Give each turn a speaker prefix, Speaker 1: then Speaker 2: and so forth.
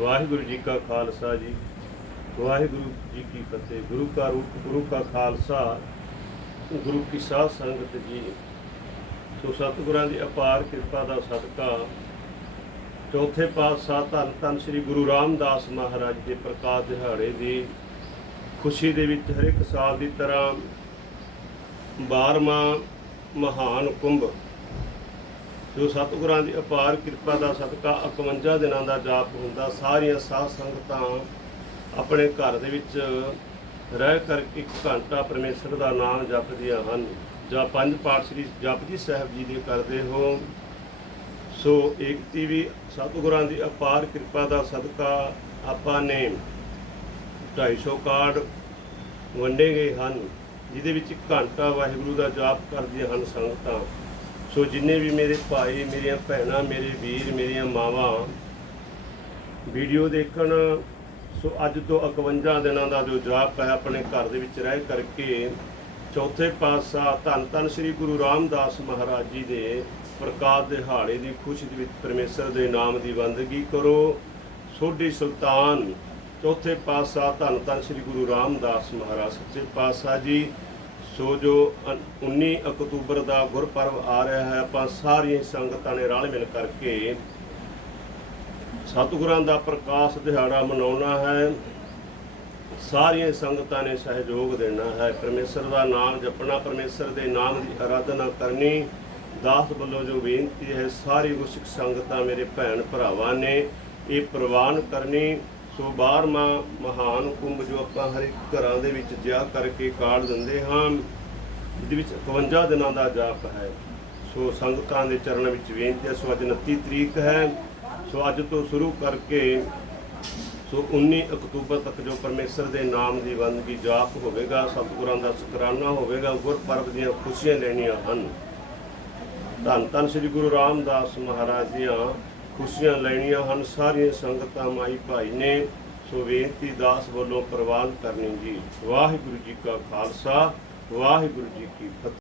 Speaker 1: ਵਾਹਿਗੁਰੂ ਜੀ ਕਾ ਖਾਲਸਾ ਜੀ, ਵਾਹਿਗੁਰੂ ਜੀ ਕੀ ਫਤਿਹ। ਗੁਰੂ ਕਾ ਰੂਪ, ਗੁਰੂ ਕਾ ਖਾਲਸਾ, ਗੁਰੂ ਕੀ ਸਾਧ ਸੰਗਤ ਜੀ। ਸੋ ਸਤਿਗੁਰਾਂ ਦੀ ਅਪਾਰ ਕਿਰਪਾ ਦਾ ਸਦਕਾ ਚੌਥੇ ਪਾਤਸ਼ਾਹ ਧੰਨ ਧੰਨ ਸ੍ਰੀ ਗੁਰੂ ਰਾਮਦਾਸ ਮਹਾਰਾਜ ਦੇ ਪ੍ਰਕਾਸ਼ ਦਿਹਾੜੇ ਦੀ ਖੁਸ਼ੀ ਦੇ ਵਿੱਚ ਹਰ ਇੱਕ ਸਾਲ ਦੀ ਤਰ੍ਹਾਂ 12ਵਾਂ ਮਹਾਨ ਕੁੰਭ ਜੋ ਸਤਿਗੁਰਾਂ ਦੀ ਅਪਾਰ ਕਿਰਪਾ ਦਾ ਸਦਕਾ 51 ਦਿਨਾਂ ਦਾ ਜਾਪ ਹੁੰਦਾ, ਸਾਰੀਆਂ ਸਾਧ ਸੰਗਤਾਂ ਆਪਣੇ ਘਰ ਦੇ ਵਿੱਚ ਰਹਿ ਕਰਕੇ ਇੱਕ ਘੰਟਾ ਪਰਮੇਸ਼ਰ ਦਾ ਨਾਮ ਜਪਦੀਆਂ ਹਨ। ਜਾਂ ਪੰਜ ਪਾਠ ਸ੍ਰੀ ਜਪਜੀ ਸਾਹਿਬ ਜੀ ਦੇ ਕਰਦੇ ਹੋ, ਸੋ ਏਕਤੀ ਵੀ ਸਤਿਗੁਰਾਂ ਦੀ ਅਪਾਰ ਕਿਰਪਾ ਦਾ ਸਦਕਾ ਆਪਾਂ ਨੇ 250 ਕਾਰਡ ਵੰਡੇ ਗਏ ਹਨ, ਜਿਹਦੇ ਵਿੱਚ ਘੰਟਾ ਵਾਹਿਗੁਰੂ ਦਾ ਜਾਪ ਕਰਦੀਆਂ ਹਨ ਸੰਗਤਾਂ। ਸੋ ਜਿੰਨੇ ਵੀ ਮੇਰੇ ਭਾਈ, ਮੇਰੀਆਂ ਭੈਣਾਂ, ਮੇਰੇ ਵੀਰ, ਮੇਰੀਆਂ ਮਾਵਾਂ, ਵੀਡੀਓ ਦੇਖਣ, ਸੋ ਅੱਜ ਤੋਂ 51 ਦਿਨਾਂ ਦਾ ਜੋ ਜਾਪ ਹੈ ਆਪਣੇ ਘਰ ਦੇ ਵਿੱਚ ਰਹਿ ਕਰਕੇ ਚੌਥੇ ਪਾਤਸ਼ਾਹ ਧੰਨ ਧੰਨ ਸ੍ਰੀ ਗੁਰੂ ਰਾਮਦਾਸ ਮਹਾਰਾਜ ਜੀ ਦੇ ਪ੍ਰਕਾਸ਼ ਦਿਹਾੜੇ ਦੀ ਖੁਸ਼ੀ ਦੇ ਵਿੱਚ ਪਰਮੇਸ਼ਰ ਦੇ ਨਾਮ ਦੀ ਬੰਦਗੀ ਕਰੋ। ਸੋਢੀ ਸੁਲਤਾਨ, ਚੌਥੇ ਪਾਤਸ਼ਾਹ ਧੰਨ ਧੰਨ ਸ੍ਰੀ ਗੁਰੂ ਰਾਮਦਾਸ ਮਹਾਰਾਜ, ਸੱਚੇ ਪਾਤਸ਼ਾਹ ਜੀ ਸੋ ਜੋ ਅ- 19 ਅਕਤੂਬਰ ਦਾ ਗੁਰਪੁਰਬ ਆ ਰਿਹਾ ਹੈ, ਆਪਾਂ ਸਾਰੀਆਂ ਸੰਗਤਾਂ ਨੇ ਰਲ ਮਿਲ ਕਰਕੇ ਸਤਿਗੁਰਾਂ ਦਾ ਪ੍ਰਕਾਸ਼ ਦਿਹਾੜਾ ਮਨਾਉਣਾ ਹੈ। ਸਾਰੀਆਂ ਸੰਗਤਾਂ ਨੇ ਸਹਿਯੋਗ ਦੇਣਾ ਹੈ। ਪਰਮੇਸ਼ਰ ਦਾ ਨਾਮ ਜਪਣਾ, ਪਰਮੇਸ਼ਰ ਦੇ ਨਾਮ ਦੀ ਆਰਾਧਨਾ ਕਰਨੀ, ਦਾਸ ਵੱਲੋਂ ਜੋ ਬੇਨਤੀ ਹੈ, ਸਾਰੀ ਗੁਰਸਿੱਖ ਸੰਗਤਾਂ ਮੇਰੇ ਭੈਣ ਭਰਾਵਾਂ ਨੇ ਇਹ ਪ੍ਰਵਾਨ ਕਰਨੀ। ਸੋ 12ਵਾਂ ਮਹਾਨ ਕੁੰਭ ਜੋ ਆਪਾਂ ਹਰ ਇੱਕ ਘਰਾਂ ਦੇ ਵਿੱਚ ਜਿਆ ਕਰਕੇ ਕਾਰਡ ਦਿੰਦੇ ਹਾਂ, ਜਿਹਦੇ ਵਿੱਚ 51 ਦਿਨਾਂ ਦਾ ਜਾਪ ਹੈ। ਸੋ ਸੰਗਤਾਂ ਦੇ ਚਰਨ ਵਿੱਚ ਬੇਨਤੀ ਹੈ। ਸੋ ਅੱਜ 29 ਤਰੀਕ ਹੈ। ਸੋ ਅੱਜ ਤੋਂ ਸ਼ੁਰੂ ਕਰਕੇ ਸੋ 19 ਅਕਤੂਬਰ ਤੱਕ ਜੋ ਪਰਮੇਸ਼ਰ ਦੇ ਨਾਮ ਦੀ ਬੰਦਗੀ ਜਾਪ ਹੋਵੇਗਾ, ਸਤਿਗੁਰਾਂ ਦਾ ਸ਼ੁਕਰਾਨਾ ਹੋਵੇਗਾ, ਗੁਰਪੁਰਬ ਦੀਆਂ ਖੁਸ਼ੀਆਂ ਲੈਣੀਆਂ ਹਨ। ਧੰਨ ਧੰਨ ਸ੍ਰੀ ਗੁਰੂ ਰਾਮਦਾਸ ਮਹਾਰਾਜ ਦੀਆਂ ਖੁਸ਼ੀਆਂ ਲੈਣੀਆਂ ਹਨ, ਸਾਰੀਆਂ ਸੰਗਤਾਂ ਮਾਈ ਭਾਈ ਨੇ, ਸੋ ਬੇਨਤੀ ਦਾਸ ਵੱਲੋਂ ਪ੍ਰਵਾਨ ਕਰਨੀ ਜੀ। ਵਾਹਿਗੁਰੂ ਜੀ ਕਾ ਖਾਲਸਾ, ਵਾਹਿਗੁਰੂ ਜੀ ਕੀ ਫਤਿਹ।